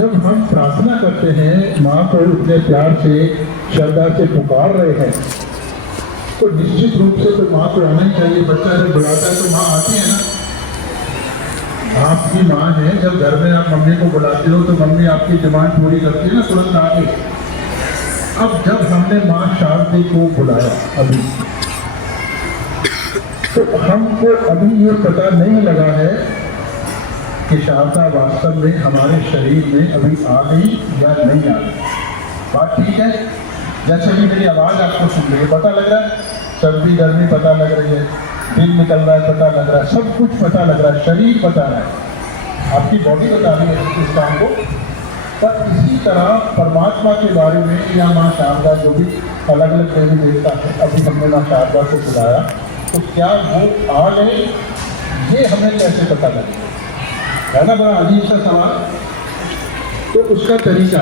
जब हम प्रार्थना करते हैं, माँ को इतने प्यार से श्रद्धा से पुकार रहे हैं, तो निश्चित रूप से तो माँ को आना ही चाहिए। बच्चा जब बुलाता है तो माँ आती है ना। आपकी माँ है, जब घर में आप मम्मी को बुलाते हो तो मम्मी आपकी डिमांड पूरी करती है ना, तुरंत आके। अब जब हमने माँ शारदा को बुलाया अभी, तो हमको अभी ये पता नहीं लगा है कि शारदा वास्तव में हमारे शरीर में अभी आ गई या नहीं आ गई। बात ठीक है? जैसे कि मेरी आवाज़ आपको सुन रही है, पता लग रहा है, सर्दी गर्मी पता लग रही है, दिन निकल रहा है पता लग रहा है, सब कुछ पता लग रहा है, शरीर बता रहा है, आपकी बॉडी बता रही है इस काम को। पर इसी तरह परमात्मा के बारे में या माँ शारदा, जो भी अलग अलग देवी देवता है, अभी हमने माँ शारदा को बुलाया, तो क्या वो आ गए, ये हमें कैसे पता लगेगा? है ना, बड़ा अजीब सा सवाल। तो उसका तरीका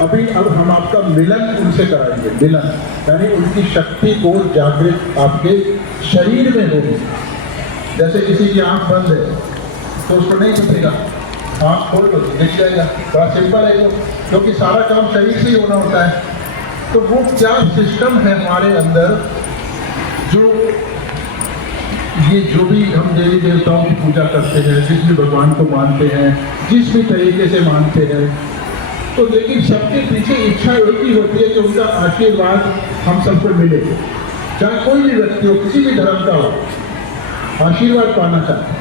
अभी अब हम आपका मिलन उनसे कराएंगे। मिलन यानी उनकी शक्ति को जागृत आपके शरीर में होगी। जैसे किसी की आंख बंद है तो उसको नहीं दिखेगा, आंख खोल दो दिख जाएगा। बड़ा सिंपल है वो, क्योंकि सारा काम शरीर से ही होना होता है। तो वो क्या सिस्टम है हमारे अंदर, जो ये जो भी हम देवी देवताओं की पूजा करते हैं, जिस भी भगवान को मानते हैं, जिस भी तरीके से मानते हैं, तो लेकिन सबके पीछे इच्छा एक ही होती है कि उनका आशीर्वाद हम सबको मिले। चाहे कोई भी व्यक्ति हो, किसी भी धर्म का हो, आशीर्वाद पाना चाहते हैं।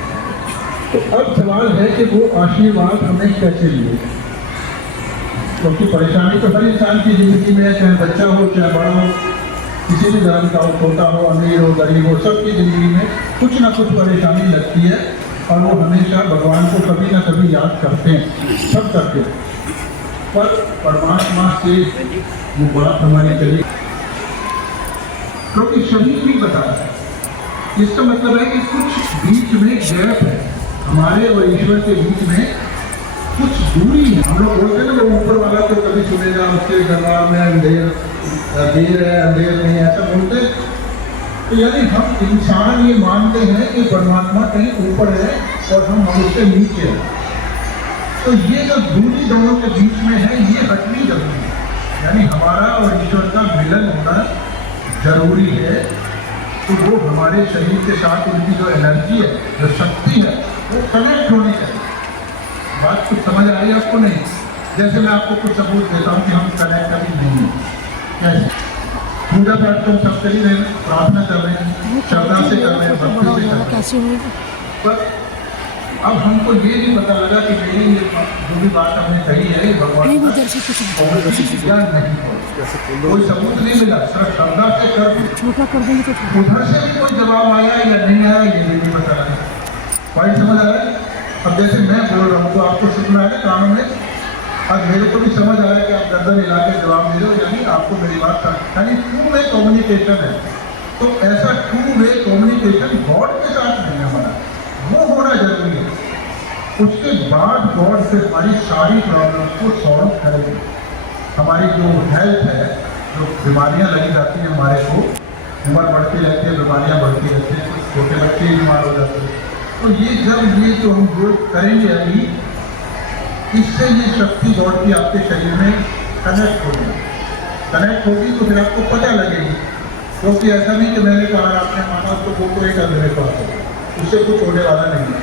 तो अब सवाल है कि वो आशीर्वाद हमें कैसे मिले, क्योंकि परेशानी तो हर इंसान की जिंदगी में है, चाहे बच्चा हो चाहे बड़ा हो, किसी भी धर्म का हो, छोटा हो अमीर हो गरीब हो, सबकी ज़िंदगी में कुछ ना कुछ परेशानी लगती है। और वो हमेशा भगवान को कभी ना कभी याद करते हैं, सब करते हैं। पर परमात्मा से वो बात हमारी चली, क्योंकि शरीर भी बता रहा है। इसका मतलब है कि कुछ बीच में गैप है, हमारे और ईश्वर के बीच में कुछ दूरी है। हम लोग बोलते हैं ना, वो ऊपर वाला तो कभी सुनेगा, उसके दरबार में अंधेर देर है अंधेर नहीं, ऐसा बोलते। तो यानी हम इंसान ये मानते हैं कि परमात्मा कहीं ऊपर है और हम उससे नीचे हैं। तो ये जो दूरी दोनों के बीच में है, ये हटनी जरूरी है। यानी हमारा और ईश्वर का मिलन होना जरूरी है। तो वो हमारे शरीर के साथ उनकी जो एनर्जी है, जो शक्ति है, वो कनेक्ट होनी चाहिए। बात कुछ समझ आ रही है आपको? नहीं? जैसे मैं आपको कुछ सबूत देता हूँ कि हम कनेक्ट कभी नहीं है। कैसे? पूजा पाठ तो सब कर ही रहे हैं, प्रार्थना कर रहे हैं, श्रद्धा से कर रहे हैं, भक्ति से कर रहे हैं। पर अब हमको ये नहीं पता लगा कि मेरी जो भी बात हमने कही है भगवान ज्ञान नहीं हो, कोई सबूत नहीं मिला, सिर्फ श्रद्धा से कर। उधर से भी कोई जवाब आया या नहीं आया, ये भी नहीं पता लगा। पॉइंट समझ आ रहा है? अब जैसे मैं बोल रहा हूँ तो आपको सुनना है कानों में, अब मेरे को भी समझ आ रहा है कि आप गर्दन हिला के जवाब दे रहे हो, यानी आपको मेरी बात यानी टू वे कम्युनिकेशन है। तो ऐसा टू वे कम्युनिकेशन गॉड के साथ नहीं है हमारा, वो होना जरूरी है। उसके बाद गॉड से हमारी सारी प्रॉब्लम्स को सॉल्व करेंगे। हमारी जो हेल्थ है, जो बीमारियाँ लगी जाती हैं हमारे को, उम्र बढ़ती रहती है, बीमारियाँ बढ़ती रहती हैं, कुछ छोटे बच्चे ही बीमार हो जाते हैं। तो ये जब ये जो हम योग करेंगे अभी, इससे ये शक्ति गॉड की आपके शरीर में कनेक्ट होगी। कनेक्ट होगी तो फिर आपको पता लगेगी, क्योंकि ऐसा नहीं कि मैंने कहा आपने माना तो वो कोई कर मेरे पास है, उससे कुछ होने वाला नहीं है।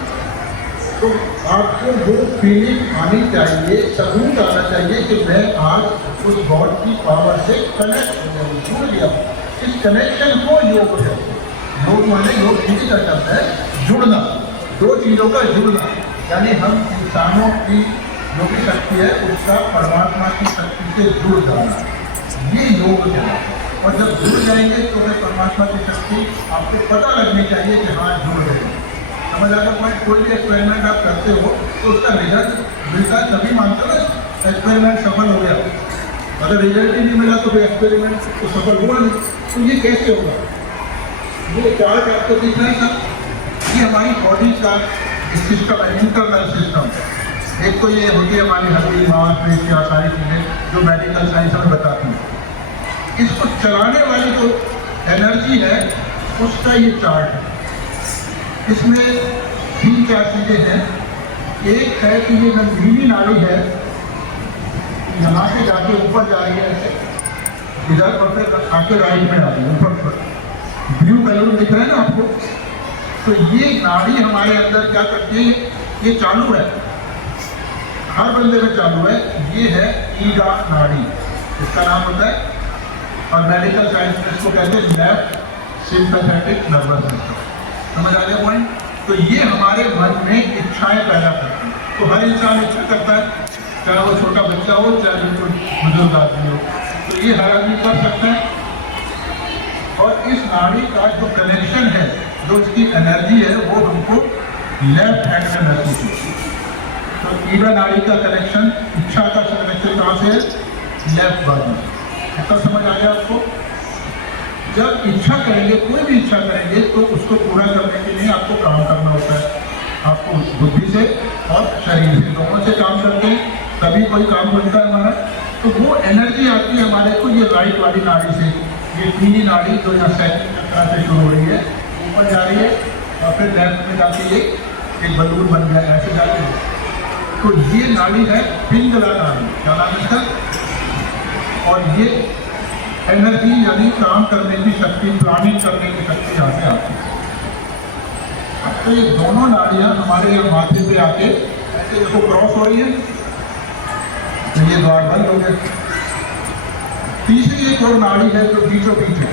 तो आपको वो फीलिंग आनी चाहिए, सबूत आना चाहिए कि मैं आज उस गॉड की पावर से कनेक्ट हो गया, जुड़ गया। इस कनेक्शन को योग है। योग माने योग किसी का शब्द है जुड़ना, दो चीज़ों का जुड़ना। यानी हम इंसानों की जो भी शक्ति है उसका परमात्मा की शक्ति से जुड़ जाना, ये योग है। और जब जुड़ जाएंगे तो वह परमात्मा की शक्ति आपको पता लगनी चाहिए कि हाँ जुड़ गए। समझ आएगा पॉइंट? कोई भी एक्सपेरिमेंट आप करते हो तो उसका रिजल्ट मिलता है तभी मानते हो ना एक्सपेरिमेंट सफल हो गया। अगर रिजल्ट ही नहीं मिला तो फिर एक्सपेरिमेंट तो सफल हुआ नहीं। तो ये कैसे होगा? ये चार्ट आपको दिख रहा है सर, ये हमारी बॉडी का सिस्टम है, इंटरनल सिस्टम। एक तो ये होती है हमारी हड्डी, मांस, पेशियाँ, सारी चीज़ें जो मेडिकल साइंस हमें बताती है। इसको चलाने वाली जो एनर्जी है उसका ये चार्ट है। इसमें 3-4 चीज़ें हैं। एक है कि ये जो नीली नाड़ी है यहाँ से जाके ऊपर जा रही है ऐसे, इधर और फिर आके राइट में आ रही है ऊपर पर। ब्लू बैलून दिख रहा है ना आपको? तो ये नाड़ी हमारे अंदर क्या करती है, ये चालू है, हर बंदे में चालू है। ये है ईगा नाड़ी, इसका नाम होता है, और मेडिकल साइंस में इसको कहते हैं लेफ्ट सिंपैथेटिक नर्वस सिस्टम। समझ आ गया पॉइंट? तो ये हमारे मन में इच्छाएं पैदा करती है। तो हर इंसान इच्छा करता है, चाहे वो छोटा बच्चा हो चाहे बिल्कुल बुजुर्ग आदमी हो, तो ये हर आदमी कर सकता है। और इस नाड़ी का जो कनेक्शन है, जो इसकी एनर्जी है, वो हमको लेफ्ट हैंड में महसूस होती है। तो ईगा नाड़ी का कनेक्शन, इच्छा का कनेक्शन कहाँ से है? लेफ्ट बाजू। ऐसा समझ आ गया आपको? जब इच्छा करेंगे, कोई भी इच्छा करेंगे, तो उसको पूरा करने के लिए आपको काम करना होता है। आपको बुद्धि से और शरीर से, दोनों से काम करते हैं, तभी कोई काम बनता है हमारा। तो वो एनर्जी आती है हमारे को ये राइट वाली नाड़ी से। ये पीली नाड़ी जो यहाँ सेकंड चक्र से शुरू हो रही है, ऊपर जा रही है और फिर लेफ्ट में जाके ये एक बलून बन गया, ऐसे जाके। तो ये नाड़ी है पिंगला नाड़ी, क्या नाम है इसका? और ये एनर्जी यानी काम करने की शक्ति, प्लानिंग करने की शक्ति यहाँ से आती है। तो ये दोनों नाड़ियाँ हमारे यहाँ माथे पे आके ऐसे देखो क्रॉस हो रही है, तो ये द्वार बंद हो गए। तीसरी एक और नाड़ी है जो बीचों बीच है,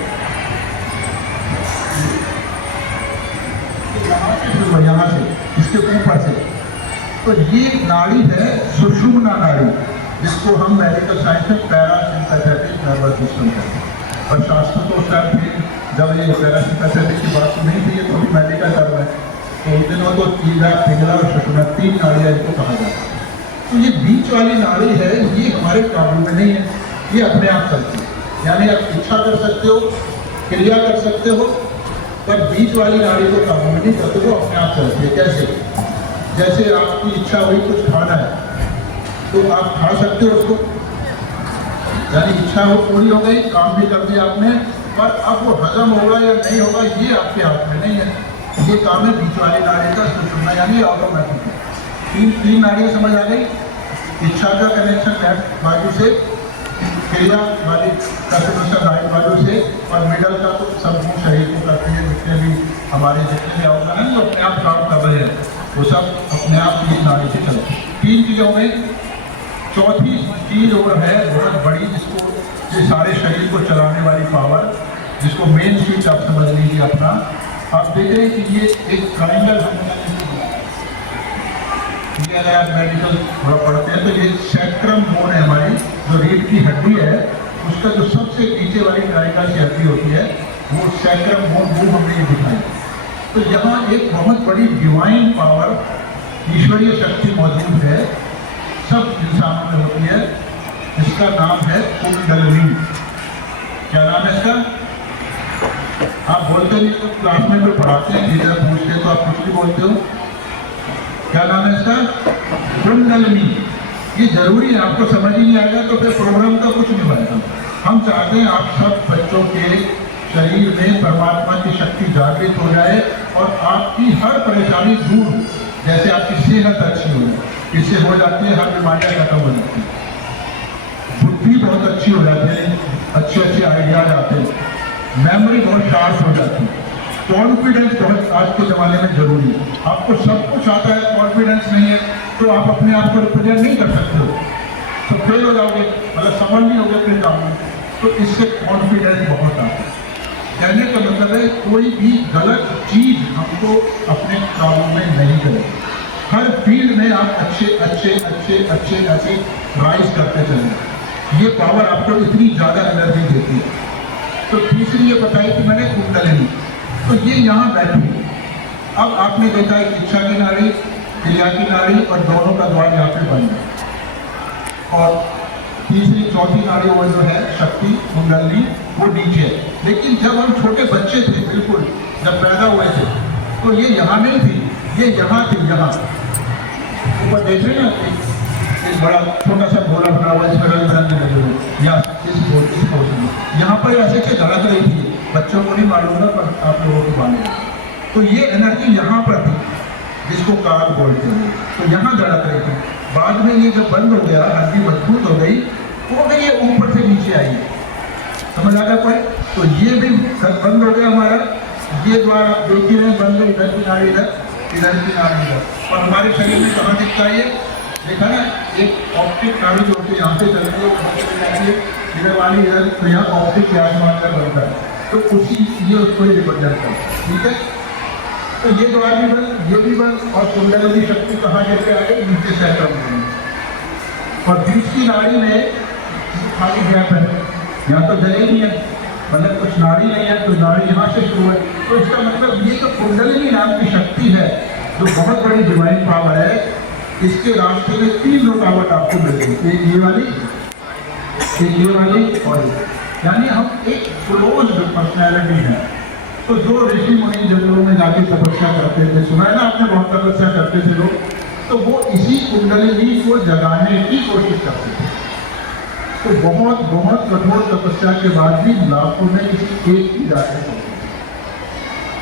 यहाँ से इसके ऊपर से। तो ये नाड़ी है सुषुम्ना नाड़ी, जिसको हम मेडिकल साइंस में पैरासिम्पैथेटिक नर्वस सिस्टम कहते हैं। और शास्त्र तो उस टाइम भी जब ये पैरासिम्पैथेटिक की बात नहीं थी, ये तो भी मेडिकल कर रहे हैं, तो उन दिनों तो ईगा, पिंगला और सुषुम्ना, तीन नाड़ियाँ इनको कहा जाता है। तो ये बीच वाली नाड़ी है, ये हमारे काबू में नहीं है, ये अपने आप चलती है। यानी आप इच्छा कर सकते हो, क्रिया कर सकते हो, पर बीच वाली नाड़ी को काबू में नहीं करते, वो अपने आप चलती है। कैसे? जैसे आपकी इच्छा हुई कुछ खाना है, तो आप खा सकते हो उसको, यानी इच्छा हो पूरी हो गई, काम भी कर दिया आपने, पर अब वो हजम होगा या नहीं होगा ये आपके हाथ में नहीं है। ये काम है बीच वाली नाड़ी का, सुषुम्ना, यानी ऑटोमेटिक है। तीन नाड़ियाँ समझ आ गई। इच्छा का कनेक्शन लेफ्ट बाजू से, क्रिया वाली का कनेक्शन राइट बाजू से, और मिडल का तो संपूर्ण शरीर को करते हैं। जितने भी हमारे जितने भी अवगुण हैं जो अपने आप काम कर रहे हैं, वो सब अपने आप तीन नाड़ी से चलते हैं। तीन चीज़ें हो गई। चौथी चीज और है बहुत बड़ी, जिसको ये सारे शरीर को चलाने वाली पावर, जिसको मेन स्विच आप समझ लीजिए अपना। आप देख रहे हैं कि ये एक ट्राइंगल हमने, ये अगर आप मेडिकल थोड़ा पढ़ते हैं तो ये सैक्रम बोन है हमारी, जो रीढ़ की हड्डी है, उसका जो सबसे नीचे वाली ट्राइंगल की हड्डी होती है, वो सैक्रम बोन, वो हमने ये दिखाई। तो यहाँ एक बहुत बड़ी डिवाइन पावर, ईश्वरीय शक्ति मौजूद है, सब इंसानों में होती है। इसका नाम है कुंडलिनी। क्या नाम है इसका? आप बोलते नहीं तो क्लास में कोई पढ़ाते हैं, टीचर पूछते हैं तो आप कुछ भी बोलते हो। क्या नाम है इसका? कुंडलिनी। ये जरूरी है, आपको समझ ही नहीं आएगा तो फिर प्रोग्राम का कुछ नहीं बनेगा। हम चाहते हैं आप सब बच्चों के शरीर में परमात्मा की शक्ति जागृत हो जाए और आपकी हर परेशानी दूर हो। जैसे आपकी सेहत अच्छी हो जाए, इससे हो जाती है हर बीमारियाँ खत्म हो जाती है, बुद्धि बहुत अच्छी हो जाती है, अच्छे अच्छे आइडियाज आते हैं, मेमोरी बहुत शार्प हो जाती है, कॉन्फिडेंस बहुत आज के ज़माने में जरूरी है। आपको सब कुछ आता है, कॉन्फिडेंस नहीं है तो आप अपने आप को रिप्रेजेंट नहीं कर सकते हो, तो फेल हो जाओगे, मतलब सफल नहीं होगे अपने काम में। तो इससे कॉन्फिडेंस बहुत आता है। कहने का मतलब है कोई भी गलत चीज हमको अपने काबू में नहीं करेगी। हर फील्ड में आप अच्छे अच्छे अच्छे अच्छे ऐसे राइज करते चलें। ये पावर आपको इतनी ज़्यादा एनर्जी देती है। तो तीसरी ये बताई कि मैंने कुंडलिनी, तो ये यहाँ बैठी है। अब आपने देखा है इच्छा की नाड़ी, क्रिया की नाड़ी और दोनों का द्वार यहाँ पे बन गया। और तीसरी चौथी नाड़ी वो जो है शक्ति कुंडलिनी, वो नीचे है। लेकिन जब हम छोटे बच्चे थे, बिल्कुल जब पैदा हुए थे, तो ये यहाँ नहीं थी, ये यहाँ थी। यहाँ ऊपर देख रहे हैं ना, एक बड़ा छोटा सा गोला बना हुआ है, इसमें रंग बिरंगे लगे हुए, या इस पोर्शन में यहाँ पर ऐसे से धड़क रही थी। बच्चों को नहीं मालूम था, पर आप लोगों को मालूम। तो ये एनर्जी यहाँ पर थी, जिसको काल बोलते हैं, तो यहाँ धड़क रही थी। बाद में ये जब बंद हो गया, हड्डी मजबूत हो गई, तो फिर ये ऊपर से नीचे आई। समझ आ गया पॉइंट? तो ये भी बंद हो गया हमारा, ये द्वार आप देख ही रहे हैं बंद, इधर की नाड़ी इधर, इधर की नाड़ी इधर। और हमारे शरीर में कहाँ दिखता है ये? देखा ना, एक ऑप्टिक नाड़ी जो होती है यहाँ से चलती है, कहाँ से जाती है, इधर वाली इधर, तो यहाँ ऑप्टिक व्यास मानकर बनता है, तो उसी ये उसको ही रिप्रेजेंट करता है। ठीक है, तो ये द्वार भी बंद, ये भी बंद, और कुंडली शक्ति कहाँ गिरते आ गए? नीचे सैक्रम में। और बीच की नाड़ी में खाली गैप है, यहाँ तो जगह नहीं है, मतलब कुछ नाड़ी नहीं है, तो नाड़ी यहाँ से शुरू है। तो इसका मतलब ये जो कुंडलिनी नाम की शक्ति है, जो बहुत बड़ी डिवाइन पावर है, इसके रास्ते में 3 रुकावट आपको मिलेगी, एक ये वाली, एक ये वाली, और यानी हम एक क्लोज पर्सनैलिटी है। तो जो ऋषि मुनि जंगलों में जाके तपस्या करते थे, सुना है ना आपने, बहुत तपस्या करते थे लोग, तो वो इसी कुंडलिनी को जगाने की कोशिश करते थे। तो बहुत बहुत कठोर तपस्या के बाद भी लाखों में किसी एक की जाते थे।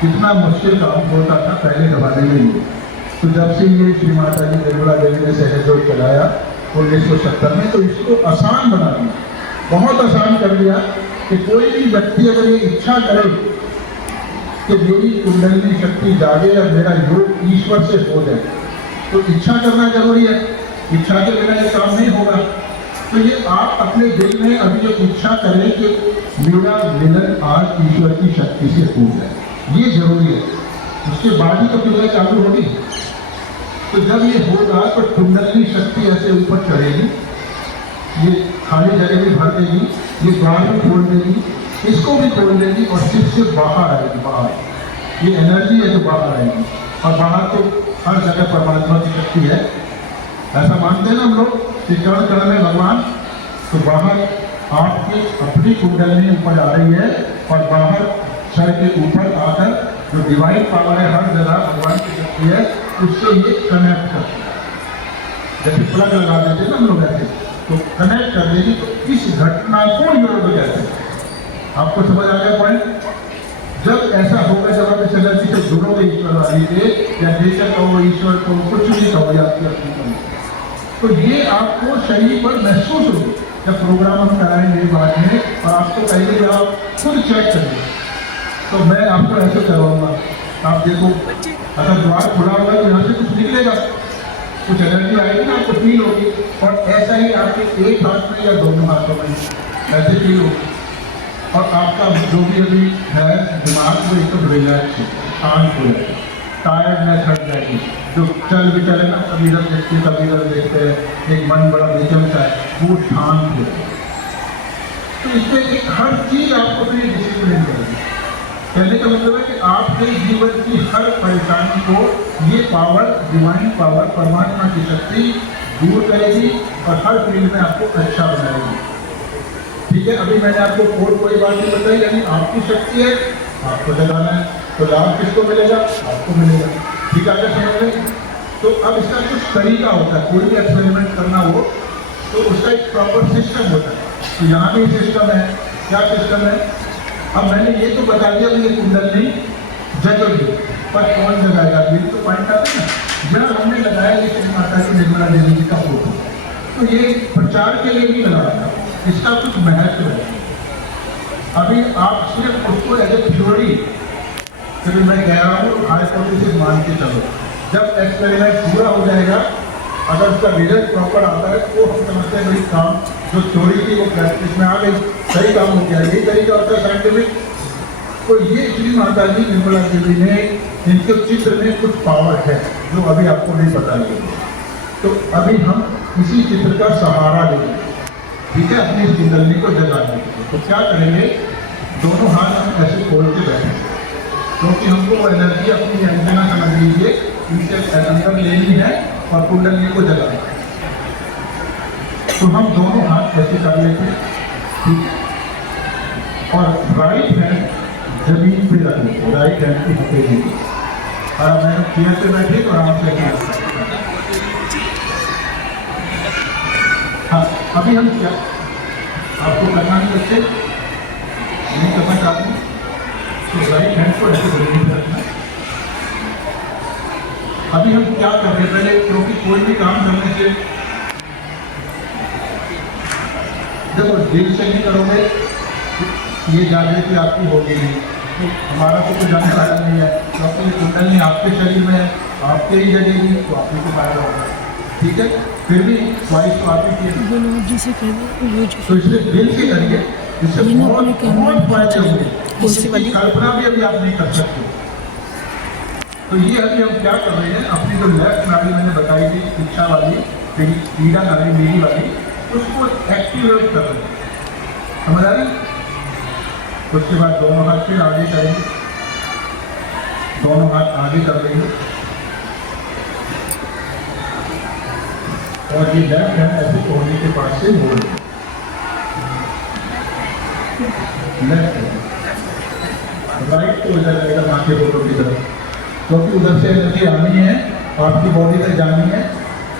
कितना मुश्किल काम होता था पहले जमाने में। तो जब से ये श्री माता जी निर्मला देवी ने सहयोग चलाया 1970 में, तो इसको आसान बना दिया, बहुत आसान कर दिया कि कोई भी व्यक्ति अगर ये इच्छा करे कि मेरी कुंडलिनी शक्ति जागे या मेरा योग ईश्वर से हो जाए, तो इच्छा करना जरूरी है, इच्छा के बिना ये काम नहीं होगा। तो ये आप अपने दिल में अभी जो इच्छा करें कि मेरा मिलन आज ईश्वर की शक्ति से हो जाए, ये जरूरी है, उसके बाद ही तो क्रिया चालू होगी। तो जब ये होगा तो कुंडलिनी शक्ति ऐसे ऊपर चढ़ेगी, ये खाली जगह भी भर देगी, ये द्वार भी खोल देगी, इसको भी खोल देगी, और सिर्फ से बाहर आएगी, बाहर ये एनर्जी है जो बाहर आएगी। और बाहर तो हर जगह परमात्मा की शक्ति है, ऐसा मानते हैं ना हम लोग कि कण कण में भगवान। तो बाहर आपकी अपनी कुंडलिनी ऊपर आ रही है, और बाहर सर के ऊपर आकर जो डिवाइन पावर है, हर जगह भगवान की शक्ति है, उससे ये कनेक्ट करती है। जैसे प्लग लगा देते हैं ना हम लोग ऐसे, तो कनेक्ट कर देगी। तो इस घटना को योग कहते हैं। आपको समझ आ गया पॉइंट? जब ऐसा होगा, जब आप इस एनर्जी से जुड़ोगे ईश्वर वाली से, या नेचर कहो, ईश्वर को कुछ नहीं कहो, या आपकी अपनी कहो, तो ये आपको शरीर पर महसूस होगी। जब प्रोग्राम हम कराएंगे बाद में, और आपको पहले आप खुद चेक करेंगे, तो मैं आपको ऐसे करवाऊंगा, आप देखो, अगर द्वार खुला हुआ है तो यहाँ से कुछ निकलेगा, कुछ एनर्जी आएगी ना, आपको फील होगी। और ऐसा ही आपके एक हाथ में या दोनों हाथों में ऐसे फील होगी, और आपका जो भी अभी है दिमाग में एकदम रिलैक्स हो, शांत हो जाएगा, टायर्डनेस हट जाएगी। जो चल भी चले ना, कभी इधर देखते हैं, कभी इधर देखते हैं, एक मन बड़ा बेचैनता है, वो शांत हो जाएगा। तो इसमें एक हर चीज आपको फिर डिसिप्लिन करेगी। कहने का मतलब है कि आपके जीवन की हर परेशानी को ये पावर, डिवाइन पावर, परमात्मा की शक्ति दूर करेगी, और हर फील्ड में आपको अच्छा बनाएगी। ठीक है, अभी मैंने आपको और कोई बात नहीं बताई, यानी आपकी शक्ति है, आपको जगाना है, तो लाभ किसको मिलेगा? आपको मिलेगा। ठीक है, अगर समझ रहे? तो अब इसका कुछ तरीका होता है, कोई भी एक्सपेरिमेंट करना हो तो उसका एक प्रॉपर सिस्टम होता है। तो यहाँ भी सिस्टम है। क्या सिस्टम है? अब मैंने ये तो बता दिया कि ये कुंडलिनी जगेगी, पर कौन जगाएगा? ये तो पॉइंट आता है ना। जब हमने लगाया ये श्री माता की निर्मला देवी जी का फोटो, तो ये प्रचार के लिए नहीं लगाया था, इसका कुछ महत्व है। अभी आप सिर्फ उसको एज ए थ्योरी, फिर मैं कह रहा हूँ हाइपोथेसिस मान के चलो। जब एक्सपेरिमेंट पूरा हो जाएगा, अगर उसका रिजल्ट प्रॉपर आता है, तो हम समझते हैं भाई काम जो थ्योरी थी वो प्रैक्टिस में आ गई, सही काम हो गया। यही तरीका होता है साइंटिफिक। तो ये श्री माता जी निर्मला देवी ने, इनके चित्र में कुछ पावर है जो अभी आपको नहीं पता है। तो अभी हम इसी चित्र का सहारा लेंगे, ठीक है, अपनी कुंडलिनी को जगाने के लिए। तो क्या करेंगे? दोनों हाथ हम ऐसे खोल के बैठेंगे, क्योंकि हमको वो एनर्जी अपनी अंजना समझ लीजिए इनसे अंदर लेनी है और कुंडलिनी को जगाना है। तो हम दोनों हाथ ऐसे कर लेते हैं, ठीक है, और राइट हैंड जमीन पे रख लेते, राइट हैंड की हथेली पे। और मैं चेयर पे बैठे तो आराम से। हाँ, अभी हम क्या आपको करना नहीं, बच्चे नहीं करना चाहते, तो राइट हैंड को ऐसे जमीन पे रखना। अभी हम क्या कर रहे हैं? पहले, क्योंकि कोई भी काम करने से देखो दिल से नहीं करोगे ये जागृति आपकी होगी नहीं। हमारा तो कोई जानकारी नहीं है, क्योंकि ये कुंडली आपके शरीर में है, आपके ही जगेगी तो आप ही को फायदा होगा। ठीक है, फिर भी ख्वाहिश तो आप ही की है, तो इसलिए दिल से करिए, इससे बहुत फायदे होंगे। कल्पना भी अभी आप नहीं कर सकते। तो ये अभी हम क्या कर रहे हैं, अपनी जो लेफ्ट नाड़ी मैंने बताई थी इच्छा वाली, पीड़ा नाड़ी मेरी वाली, उसको एक्टिवेट कर रहे हैं, समझ आ रही। उसके बाद दोनों हाथ फिर आगे करेंगे, दोनों हाथ आगे कर लेंगे और ये लेफ्ट हैंड ऐसे कोहनी के पास से मोड़ लेंगे, लेफ्ट हैंड। राइट तो इधर रहेगा माथे फोटो की तरफ, क्योंकि उधर से एनर्जी आनी है, आपकी बॉडी में जानी है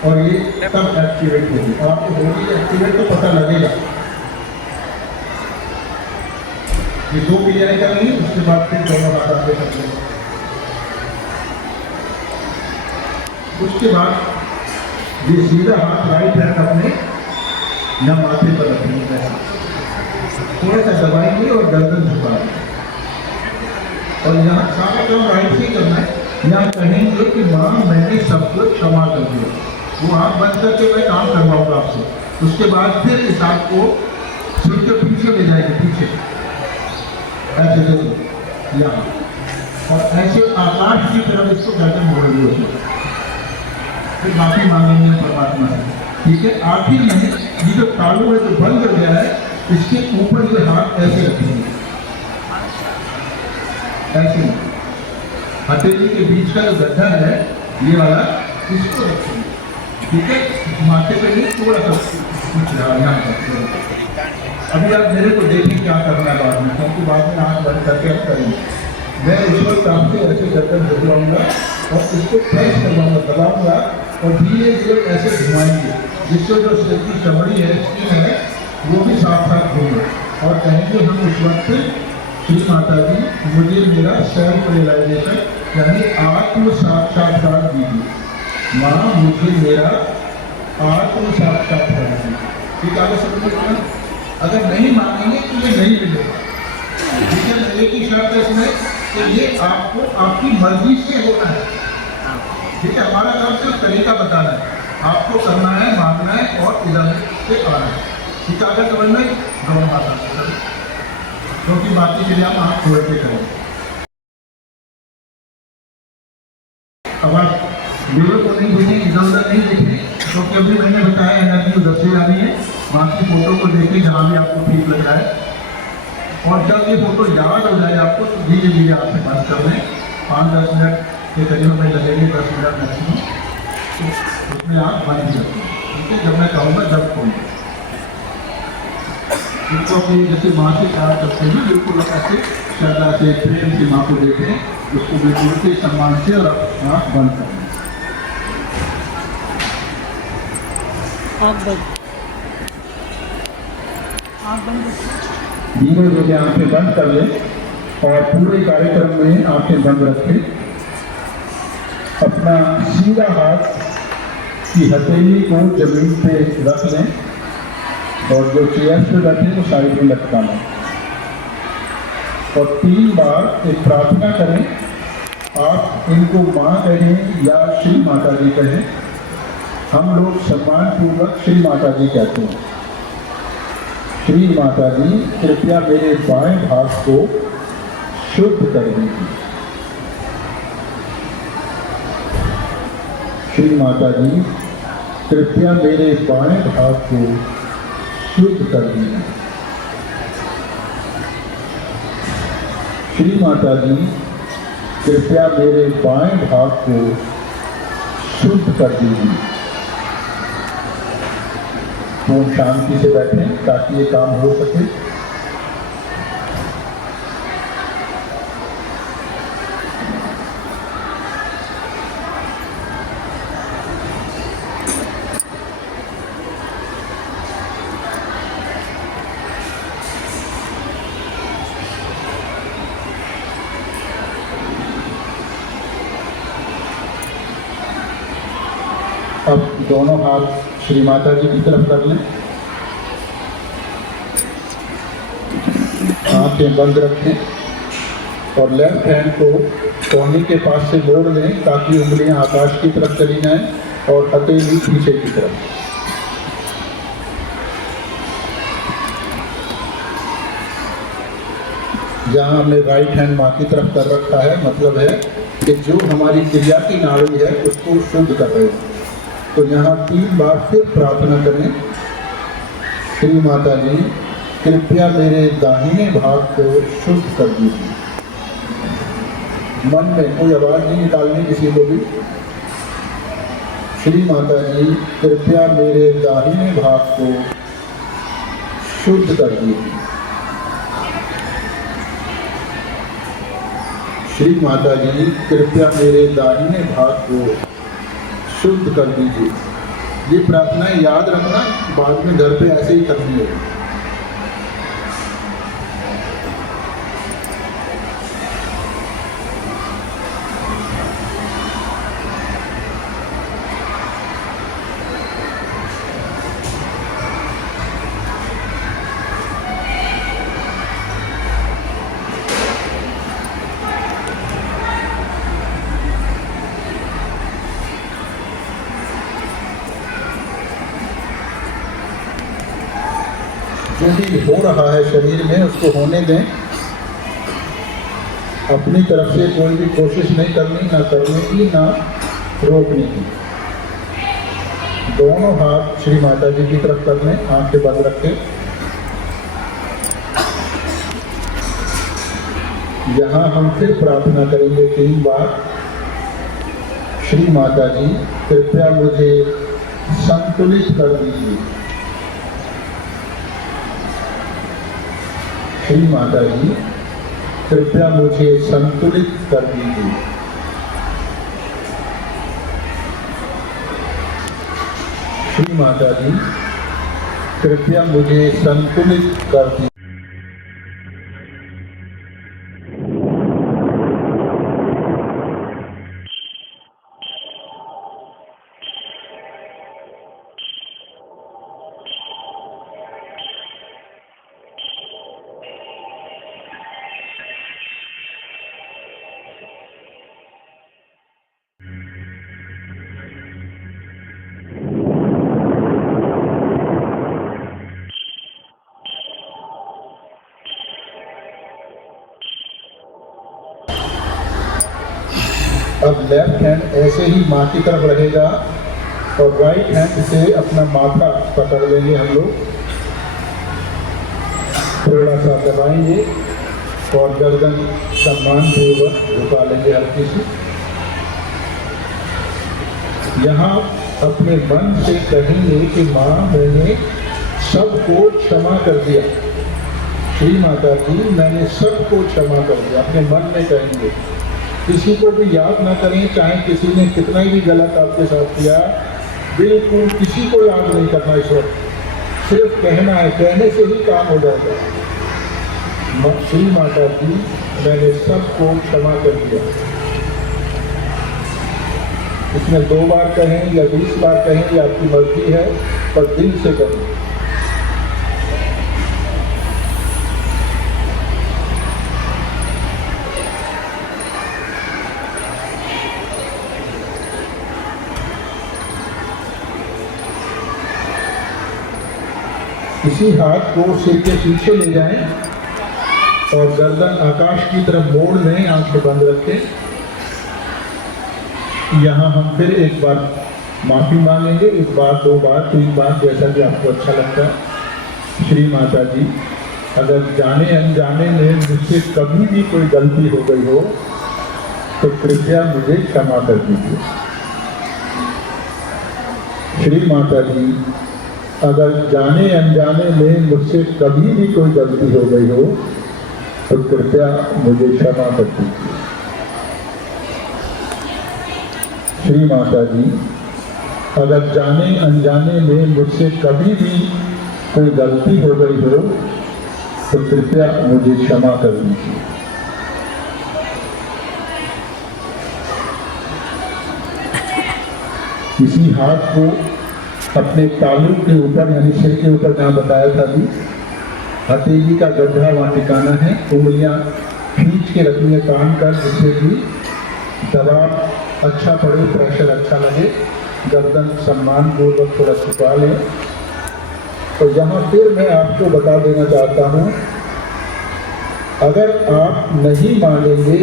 और ये तब एक्टिवेट होगी। और आपकी बॉडी एक्टिवेट तो पता लगेगा। ये दो क्रियाएं कर ली, उसके बाद फिर दोनों हाथ आगे कर लेंगे। उसके बाद ये सीधा हाथ राइट हैंड अपने यहाँ माथे पर रखेंगे, थोड़ा सा दबाएंगे और गर्दन झुकाएंगे और यहाँ सारा काम राइट से करना है। यहाँ कहेंगे कि माँ मैंने सब कुछ क्षमा कर दिया, वो आँख बंद करके मैं काम करवाऊंगा आपसे। उसके बाद फिर इस हाथ को सिर के पीछे ले जाएंगे, पीछे ऐसे देखो यहाँ, और ऐसे आकाश की तरफ इसको गर्दन मोड़ेंगे उसमें, फिर माफी मांगेंगे परमात्मा से। ठीक है, आखिर में ये जो तालू है जो बंद हो गया है, इसके ऊपर ये हाथ ऐसे रखेंगे, ऐसे हथेली के बीच का जो गड्ढा है ये वाला, इसको रखेंगे। ठीक है, माथे पे नहीं, थोड़ा सा कुछ यहाँ रखेंगे। अभी आप मेरे को देखिए क्या करना है बाद में, क्योंकि बाद में आँख बंद करके हम करेंगे। मैं ईश्वर काम से ऐसे गर्दन झुकवाऊंगा और इसको प्रेस करवाऊंगा, दबाऊंगा और धीरे धीरे ऐसे घुमाएंगे, जिससे जो शरीर की चमड़ी है, स्किन है, वो भी साफ साफ घूमे और कहेंगे हम उस वक्त श्री माता जी मुझे मेरा सेल्फ रियलाइजेशन यानी आत्म साक्षात्कार दीजिए। माँ मुझे मेरा आत्म साक्षात्कार दीजिए। ठीक है, समझ में अगर नहीं मांगेंगे तो ये नहीं मिलेगा। ठीक है, एक ही शर्त है इसमें कि ये आपको आपकी मर्जी से होना है। ठीक है, हमारा काम सिर्फ तरीका बताना है, आपको करना है, मांगना है और इधर से आना है। ठीक है, अगर समझ में दोनों बात आती, क्योंकि बाकी के लिए हम आँख खोल के करें। अब आप वीडियो को नहीं देखें, इधर उधर नहीं देखें, क्योंकि अभी मैंने बताया एनर्जी उधर से आ रही है। बाकी फोटो को देखिए जहाँ भी आपको ठीक लग रहा है, और जब ये फोटो याद हो जाए आपको तो धीरे धीरे आपसे बंद कर लें। 5-10 मिनट के करीब हमें लगेंगे, 10 मिनट मैक्सिमम, तो उसमें आप बंद कर दें। ठीक है, जब मैं कहूँगा जब खोलें, इसको अपनी जैसे माँ से प्यार करते हैं बिल्कुल ऐसे श्रद्धा से प्रेम से माँ को देखें, उसको बिल्कुल के सम्मान से और आँख बंद करें। धीरे धीरे आंखें बंद कर लें और पूरे कार्यक्रम में आंखें बंद रखें। अपना सीधा हाथ की हथेली को जमीन पे रख लें और जो चेयर पे बैठे वो साइड में लटका लें और 3 बार एक प्रार्थना करें। आप इनको माँ कहें या श्री माता जी कहें, हम लोग सम्मान पूर्वक श्री माता जी कहते हैं। श्री माता जी कृपया मेरे बाएं भाग को शुद्ध कर दीजिए। श्री माता जी कृपया मेरे बाएं भाग को शुद्ध कर दीजिए। श्री माता जी कृपया मेरे बाएं भाग को शुद्ध कर दीजिए। पूर्ण शांति से बैठें ताकि ये काम हो सके। अब दोनों हाथ श्री माता जी की तरफ कर लें आंखें बंद रखें और लेफ्ट हैंड को कोहनी के पास से मोड़ लें ताकि उंगलियां आकाश की तरफ चली जाएं और हथेली पीछे की तरफ। जहाँ हमने राइट हैंड माँ की तरफ कर रखा है, मतलब है कि जो हमारी क्रिया की नाड़ी है उसको शुद्ध कर रहे हैं। तो यहाँ 3 बार फिर प्रार्थना करें, श्री माता जी कृपया मेरे दाहिने भाग को शुद्ध कर दीजिए। मन में कोई आवाज़ नहीं निकालनी किसी को भी। श्री माता जी कृपया मेरे दाहिने भाग को शुद्ध कर दीजिए। श्री माता जी कृपया मेरे दाहिने भाग को शुद्ध कर दीजिए। ये प्रार्थनाएं याद रखना, बाद में घर पे ऐसे ही करनी है। जो भी हो रहा है शरीर में उसको होने दें। अपनी तरफ से कोई भी कोशिश नहीं करनी, ना करने की ना रोकने की। दोनों हाथ श्री माता जी की तरफ कर लें, आंखें बंद रखें। यहाँ हम फिर प्रार्थना करेंगे 3 बार, श्री माता जी कृपया मुझे संतुलित कर दीजिए। श्री माता जी कृपया मुझे संतुलित कर दीजिए। श्री माता जी कृपया मुझे संतुलित कर दीजिए। अब लेफ्ट हैंड ऐसे ही माँ की तरफ रहेगा और राइट हैंड से अपना माथा पकड़ लेंगे हम लोग, थोड़ा सा दबाएंगे और गर्दन सम्मानपूर्वक झुका लेंगे हल्की सी। यहाँ अपने मन से कहेंगे कि माँ मैंने सबको क्षमा कर दिया। श्री माता जी मैंने सबको क्षमा कर दिया। अपने मन में कहेंगे, किसी को भी याद ना करें, चाहे किसी ने कितना ही भी गलत आपके साथ किया, बिल्कुल किसी को याद नहीं करना इस वक्त, सिर्फ कहना है, कहने से ही काम हो जाएगा। श्री माता जी मैंने सबको क्षमा कर दिया। इसमें 2 बार कहें या 20 बार कहें, ये आपकी मर्जी है, पर दिल से कहें। इसी हाथ को सिर के पीछे ले जाएं और गर्दन आकाश की तरफ मोड़ लें, आंखें बंद रखें। यहाँ हम फिर एक बार माफ़ी मांगेंगे, इस बार 2 बार 3 बार जैसा भी आपको अच्छा लगता है। श्री माता जी अगर जाने अनजाने में मुझसे कभी भी कोई गलती हो गई हो तो कृपया मुझे क्षमा कर दीजिए। श्री माता जी अगर जाने अनजाने में मुझसे कभी भी कोई गलती हो गई हो तो कृपया मुझे क्षमा कर दीजिए। श्री माता जी अगर जाने अनजाने में मुझसे कभी भी कोई गलती हो गई हो तो कृपया मुझे क्षमा कर दीजिए। इसी हाथ को अपने तालू के ऊपर यानी सिर के ऊपर जहाँ बताया था अभी, हथेली का गड्ढा वहाँ टिकाना है, उंगलियाँ खींच के रखनी है कान कर, जिससे कि दबाव अच्छा पड़े, प्रेशर अच्छा लगे। गर्दन सम्मान पूर्वक थोड़ा छुपा लें। तो यहाँ फिर मैं आपको बता देना चाहता हूँ, अगर आप नहीं मांगेंगे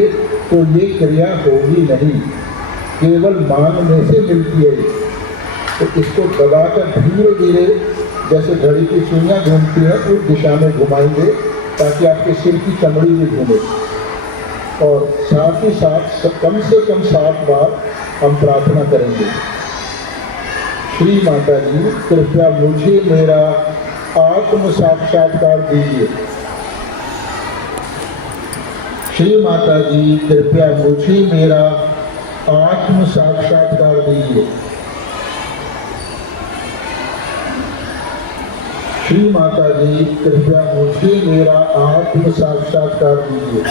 तो ये क्रिया होगी नहीं, केवल मांगने से मिलती है। तो इसको दबाकर धीरे धीरे जैसे घड़ी की सुइयां घूमती है उस दिशा में घुमाएंगे, ताकि आपके सिर की चमड़ी भी घूमे। और साथ ही साथ कम से कम 7 बार हम प्रार्थना करेंगे, श्री माता जी कृपया मुझे मेरा आत्म साक्षात्कार दीजिए। श्री माता जी कृपया मुझे मेरा आत्म साक्षात्कार दीजिए। श्री माता जी कृपया मुझे मेरा आत्म साक्षात्कार दीजिए।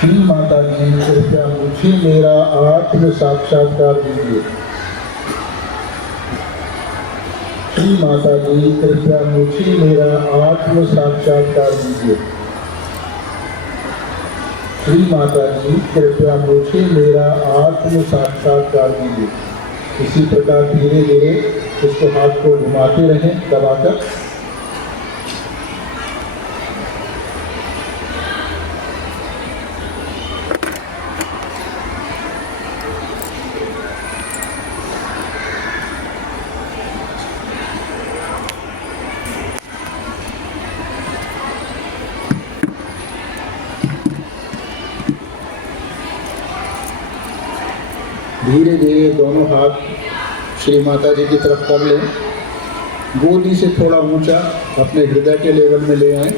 श्री माता जी कृपया मुझे मेरा आत्म साक्षात्कार दीजिए। श्री माता जी कृपया मुझे मेरा आत्म साक्षात्कार दीजिए। श्री माता जी कृपया मुझे मेरा आत्म साक्षात्कार दीजिए। इसी प्रकार धीरे धीरे इसको हाथ को घुमाते रहें दबाकर। धीरे धीरे दोनों हाथ श्री माता जी की तरफ कर लें, गोदी से थोड़ा ऊंचा अपने हृदय के लेवल में ले आएं।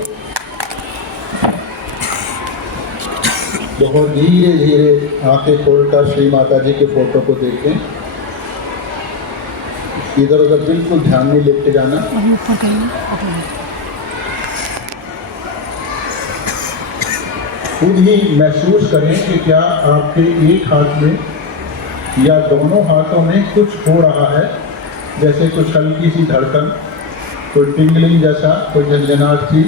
बहुत धीरे धीरे आंखें खोलकर श्री माता जी के फोटो को देखें। इधर उधर बिल्कुल ध्यान नहीं लेके जाना। खुद ही महसूस करें कि क्या आपके एक हाथ में या दोनों हाथों में कुछ हो रहा है, जैसे कुछ हल्की सी धड़कन, कोई टिंगलिंग जैसा, कोई झंझनाहट सी,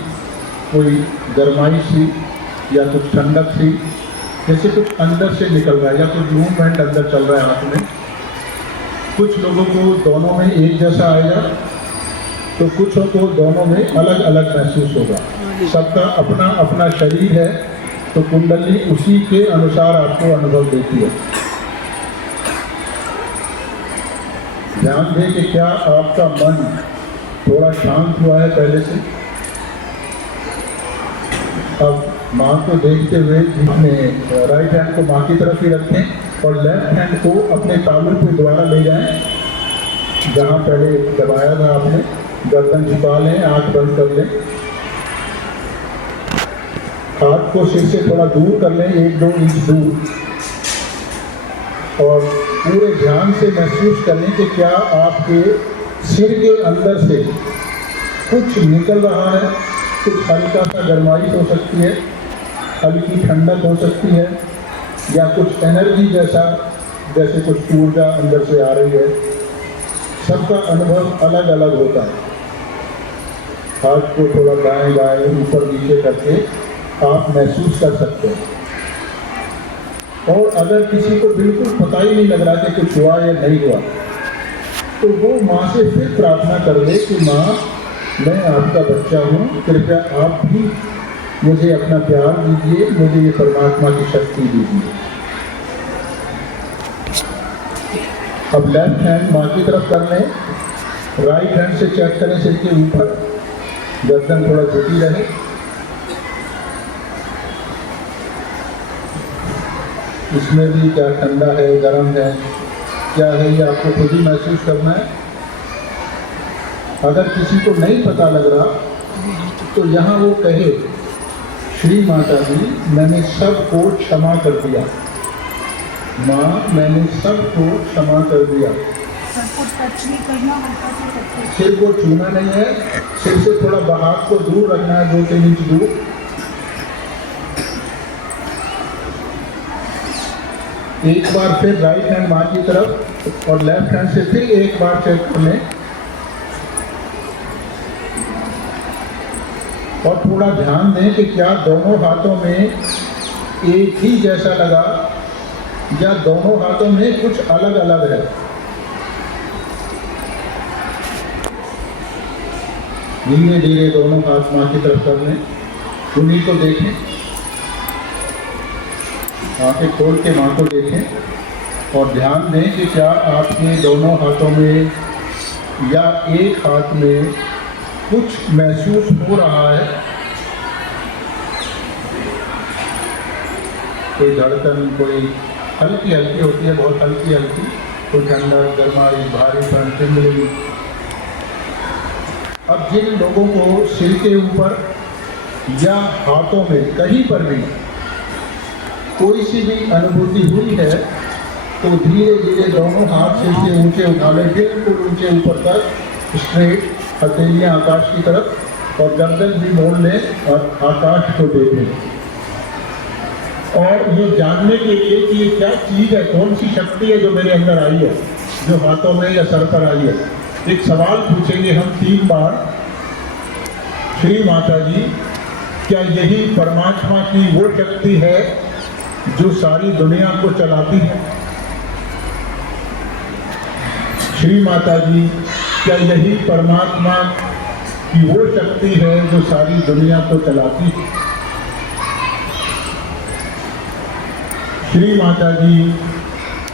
कोई गरमाई सी या कुछ ठंडक सी, जैसे कुछ अंदर से निकल रहा है या कुछ मूवमेंट अंदर चल रहा है हाथ में। कुछ लोगों को दोनों में एक जैसा आएगा, तो कुछ को दोनों में अलग अलग महसूस होगा। सबका अपना अपना शरीर है, तो कुंडली उसी के अनुसार आपको अनुभव देती है। ध्यान दें कि क्या आपका मन थोड़ा शांत हुआ है पहले से। अब माँ को देखते हुए अपने राइट हैंड को माँ की तरफ ही रखें और लेफ्ट हैंड को अपने तालू के द्वारा ले जाएं, जहाँ पहले दबाया था आपने। गर्दन झुका लें, आँख बंद कर लें, हाथ को सिर से थोड़ा दूर कर लें, 1-2 इंच दूर, और पूरे ध्यान से महसूस करें कि क्या आपके सिर के अंदर से कुछ निकल रहा है। कुछ हल्का सा गरमाई हो सकती है, हल्की ठंडक हो सकती है, या कुछ एनर्जी जैसा, जैसे कुछ ऊर्जा अंदर से आ रही है। सबका अनुभव अलग अलग होता है। हाथ को थोड़ा दाएं बाएं ऊपर नीचे करके आप महसूस कर सकते हैं। और अगर किसी को बिल्कुल पता ही नहीं लग रहा कि कुछ हुआ या नहीं हुआ, तो वो माँ से फिर प्रार्थना कर ले कि माँ, मैं आपका बच्चा हूँ, कृपया आप भी मुझे अपना प्यार दीजिए, मुझे ये परमात्मा की शक्ति दीजिए। अब लेफ्ट हैंड माँ की तरफ कर लें, राइट हैंड से चेक करें सिर के ऊपर, गर्दन थोड़ा झुकी रहे। इसमें भी क्या ठंडा है, गर्म है, क्या है, ये आपको खुद ही महसूस करना है। अगर किसी को नहीं पता लग रहा तो यहाँ वो कहे, श्री माता जी मैंने सबको क्षमा कर दिया, माँ मैंने सबको क्षमा कर दिया। सबको टच नहीं करना, हल्का से सबको। सिर को छूना नहीं है, सिर से थोड़ा हाथ को दूर रखना है, 2-3 इंच दूर। एक बार फिर राइट हैंड माँ की तरफ और लेफ्ट हैंड से फिर एक बार चेक कर लें। और थोड़ा ध्यान दें कि क्या दोनों हाथों में एक ही जैसा लगा या दोनों हाथों में कुछ अलग अलग है। धीरे धीरे दोनों हाथ माँ की तरफ कर लें, उन्हीं को देखें, आंखें खोल के माँ को देखें और ध्यान दें कि क्या आपके दोनों हाथों में या एक हाथ में कुछ महसूस हो रहा है। कोई धड़कन, कोई हल्की हल्की होती है, बहुत हल्की हल्की, कोई ठंडक, गर्माई, भारीपन, टिंगलिंग। अब जिन लोगों को सिर के ऊपर या हाथों में कहीं पर भी कोई सी भी अनुभूति हुई है तो धीरे धीरे दोनों हाथ सिर से ऊंचे उठा लें, बिल्कुल ऊंचे ऊपर तक, स्ट्रेट, हथेलियां आकाश की तरफ और गर्दन भी मोड़ लें और आकाश को देखें। और ये जानने के लिए कि ये क्या चीज़ है, कौन सी शक्ति है जो मेरे अंदर आई है, जो हाथों में या सर पर आई है। एक सवाल पूछेंगे हम 3 बार, श्री माता जी क्या यही परमात्मा की वो शक्ति है जो सारी दुनिया को चलाती है? श्री माता जी क्या यही परमात्मा की वो शक्ति है जो सारी दुनिया को चलाती है? श्री माता जी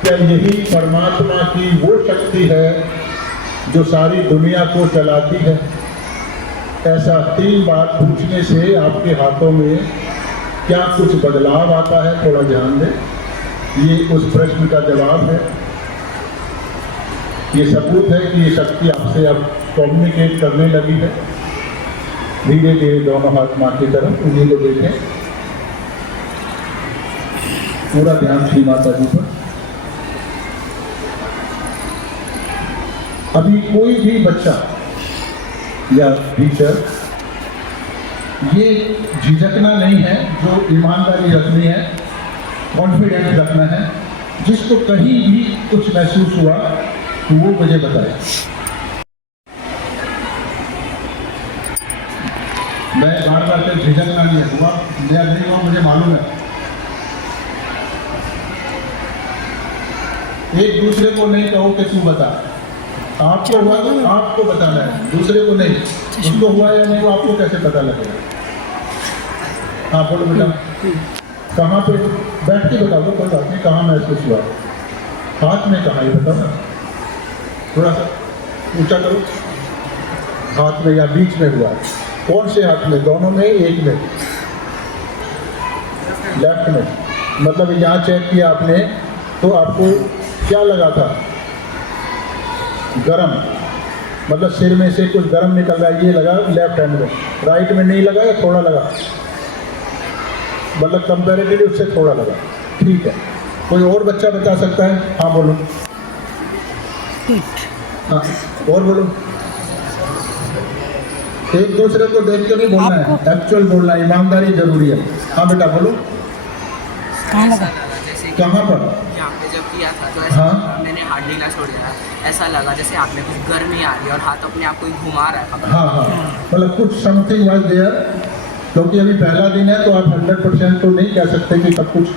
क्या यही परमात्मा की वो शक्ति है जो सारी दुनिया को चलाती है? ऐसा 3 बार पूछने से आपके हाथों में क्या कुछ बदलाव आता है, थोड़ा ध्यान दें। ये उस प्रश्न का जवाब है, ये सबूत है कि ये शक्ति आपसे अब कम्युनिकेट करने लगी है। धीरे धीरे दोनों हाथ माँ की तरफ, उन्हीं को देखें, पूरा ध्यान श्री माता जी पर। अभी कोई भी बच्चा या टीचर ये झिझकना नहीं है, जो ईमानदारी रखनी है, कॉन्फिडेंस रखना है। जिसको कहीं भी कुछ महसूस हुआ तो वो मुझे बताए। मैं बार बार से झिझकना नहीं हुआ या नहीं हुआ मुझे मालूम है। एक दूसरे को नहीं कहो कि तू बता, आपको हुआ तो आपको बताना है, दूसरे को नहीं। उसको हुआ या नहीं वो आपको कैसे पता लगेगा? हाँ बोलो बेटा, कहाँ पे बैठ के बता दो, कोई बात नहीं। कहाँ महसूस हुआ? हाथ में कहाँ, ये बताओ ना, थोड़ा सा ऊंचा करो। हाथ में या बीच में हुआ? कौन से हाथ में? दोनों में, एक में? लेफ्ट में। मतलब यहाँ चेक किया आपने तो आपको क्या लगा था? गरम, मतलब सिर में से कुछ गरम निकल रहा है, ये लगा लेफ्ट हैंड में। राइट में नहीं लगा या थोड़ा लगा? मतलब कंपैरेटिवली उससे थोड़ा लगा, ठीक है। कोई और बच्चा बता सकता है? हाँ बोलो। हाँ और बोलो। एक दूसरे को देख के नहीं बोलना है, एक्चुअल बोलना है, ईमानदारी जरूरी है। हाँ बेटा बोलो। कहाँ लगा? कहाँ पर? यहाँ पे जब किया था तो ऐसा हाँ? मैंने हाथ ढीला छोड़ दिया, ऐसा लगा जैसे हाथ में कुछ गर्मी आ रही है और हाथ अपने आप को ही घुमा रहा है। हाँ हाँ, मतलब कुछ समथिंग वाज देयर। क्योंकि अभी पहला दिन है तो आप 100% तो नहीं कह सकते कि सब कुछ,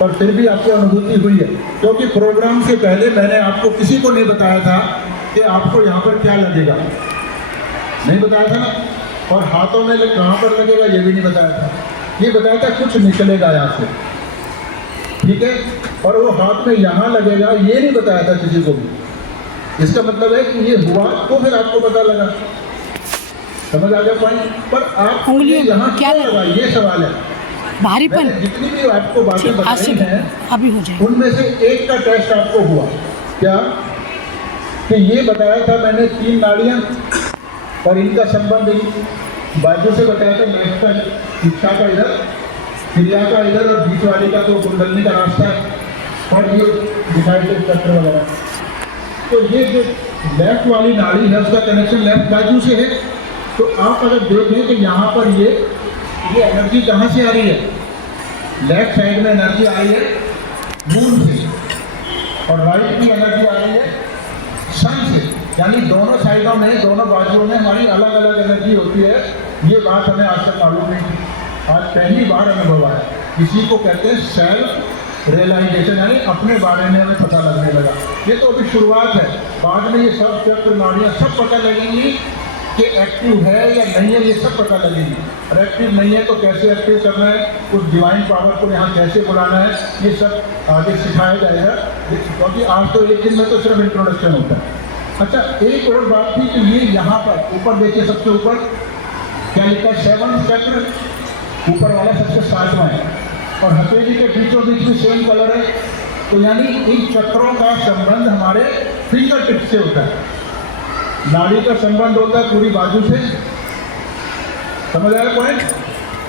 पर फिर भी आपको अनुभूति हुई है। क्योंकि प्रोग्राम से पहले मैंने आपको किसी को नहीं बताया था कि आपको यहाँ पर क्या लगेगा, नहीं बताया था ना। और हाथों में कहाँ पर लगेगा ये भी नहीं बताया था। ये बताया था कुछ निकलेगा यहाँ से, ठीक है। और वो हाथ में यहाँ लगेगा ये नहीं बताया था किसी को भी। इसका मतलब है कि ये हुआ तो फिर आपको पता लगा, समझ आ गया पॉइंट। पर आप यहाँ क्या लगा ये सवाल है। भारीपन जितनी भी आपको बातें बताई हैं अभी हो जाए, उनमें से एक का टेस्ट आपको हुआ क्या, कि ये बताया था मैंने 3 नाड़ियाँ और इनका संबंध बाजू से बताया था। नेक्स्ट का इच्छा का इधर, क्रिया का इधर और बीच वाली का तो कुंडलनी का रास्ता है और ये डिसाइडेड चक्र वगैरह। तो ये जो लेफ्ट वाली नाड़ी है उसका कनेक्शन लेफ्ट बाजू से है। तो आप अगर देखें कि यहाँ पर ये एनर्जी कहाँ से आ रही है? लेफ्ट साइड में एनर्जी आ रही है मून से और राइट में एनर्जी आ रही है सन से। यानी दोनों साइडों में, दोनों बाजुओं में हमारी अलग अलग एनर्जी होती है। ये बात हमें आज तक मालूम नहीं थी, आज पहली बार अनुभव आया। इसी को कहते हैं सेल्फ रियलाइजेशन, यानी अपने बारे में हमें पता लगने लगा। ये तो अभी शुरुआत है, बाद में ये सब चक्र नाड़ियाँ सब पता लगेंगी कि एक्टिव है या नहीं है, ये सब पता लगेगी। और एक्टिव नहीं है तो कैसे एक्टिव करना है, उस डिवाइन पावर को यहाँ कैसे बुलाना है, ये सब आगे सिखाया जाएगा, क्योंकि आज तो एक दिन में तो सिर्फ इंट्रोडक्शन होता है। अच्छा, एक और बात थी कि ये यहाँ पर ऊपर देखिए, सबसे ऊपर क्या लिखा है, 7 चक्र, ऊपर वाला सबसे 7वां है, और हथेली के बीचों बीच में सेम कलर है। तो यानी इन चक्रों का संबंध हमारे फिंगर टिप से होता है। नाड़ी का संबंध होता है पूरी बाजू से, समझ आया पॉइंट?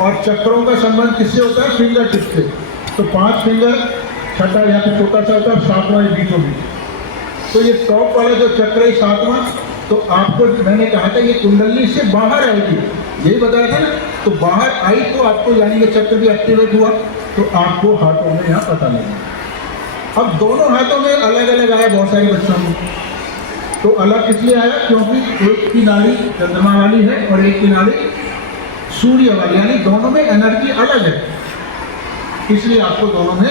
और चक्रों का संबंध किससे होता है? फिंगर टिप से। तो 5 फिंगर, छठा यहाँ पे छोटा सा होता है, 7वां बीचों बीच। तो ये टॉप वाला जो चक्र है 7वां, तो आपको मैंने कहा था ये कुंडली से बाहर आएगी, यही बताया था ना। तो बाहर आई तो आपको यानी ये चक्र भी एक्टिवेट हुआ, तो आपको हाथों में यहाँ पता लगा। अब दोनों हाथों में अलग अलग आया बहुत सारे बच्चों में। तो अलग इसलिए आया क्योंकि एक की नाड़ी चंद्रमा वाली है और एक की नाड़ी सूर्य वाली, यानी दोनों में एनर्जी अलग है, इसलिए आपको दोनों में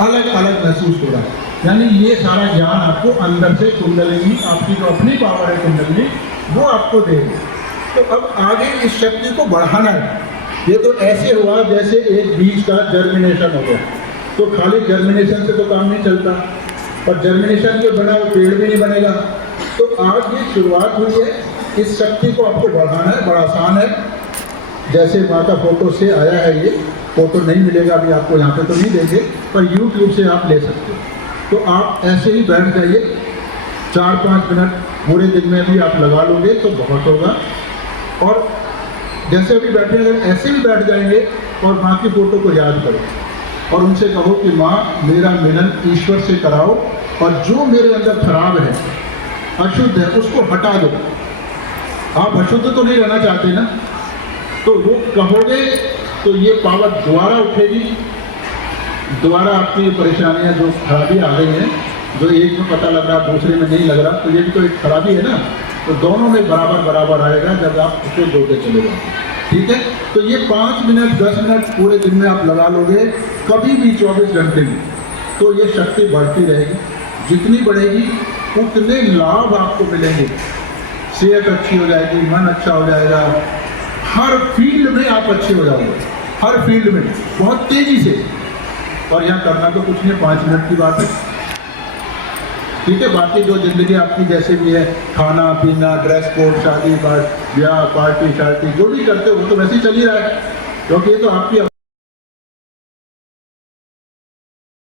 अलग अलग महसूस हो रहा है। यानी ये सारा ज्ञान आपको अंदर से कुंडलिनी, आपकी जो अपनी पावर है कुंडलिनी, वो आपको देगी। तो अब आगे इस शक्ति को बढ़ाना है। ये तो ऐसे हुआ जैसे एक बीज का जर्मिनेशन हो गया, तो खाली जर्मिनेशन से तो काम नहीं चलता, और जर्मिनेशन के बिना वो पेड़ भी नहीं बनेगा। तो आज ये शुरुआत हुई है, इस शक्ति को आपको बढ़ाना है, बड़ा आसान है। जैसे माँ का फोटो से आया है, ये फोटो नहीं मिलेगा अभी आपको, यहाँ पे तो नहीं देंगे, पर यूट्यूब से आप ले सकते हो। तो आप ऐसे ही बैठ जाइए, 4-5 मिनट पूरे दिन में भी आप लगा लोगे तो बहुत होगा। और जैसे अभी बैठे, अगर ऐसे भी बैठ जाएंगे और माँ की फोटो को याद करो और उनसे कहो कि माँ मेरा मिलन ईश्वर से कराओ, और जो मेरे अंदर खराब है, अशुद्ध है, उसको हटा दो। आप अशुद्ध तो नहीं रहना चाहते ना, तो वो कहोगे तो ये पावर दोबारा उठेगी, दोबारा आपकी परेशानियां जो खराबी आ गई हैं, जो एक में पता लग रहा दूसरे में नहीं लग रहा, तो ये भी तो एक खराबी है ना, तो दोनों में बराबर बराबर आएगा जब आप उसको जोड़ते चले जाओगे। ठीक है, तो ये 5 मिनट 10 मिनट पूरे दिन में आप लगा लोगे, कभी भी 24 घंटे में, तो ये शक्ति बढ़ती रहेगी। जितनी बढ़ेगी उतने लाभ आपको मिलेंगे, सेहत अच्छी हो जाएगी, मन अच्छा हो जाएगा, हर फील्ड में आप अच्छे हो जाओगे, हर फील्ड में बहुत तेजी से। और यहाँ करना तो कुछ नहीं, 5 मिनट की बात है। ठीक है, बाकी जो जिंदगी आपकी जैसे भी है, खाना पीना, ड्रेस कोड, शादी, ब्याह, पार्टी शार्टी, जो भी करते हो वो तो वैसे ही चल ही रहा है, क्योंकि ये तो आपकी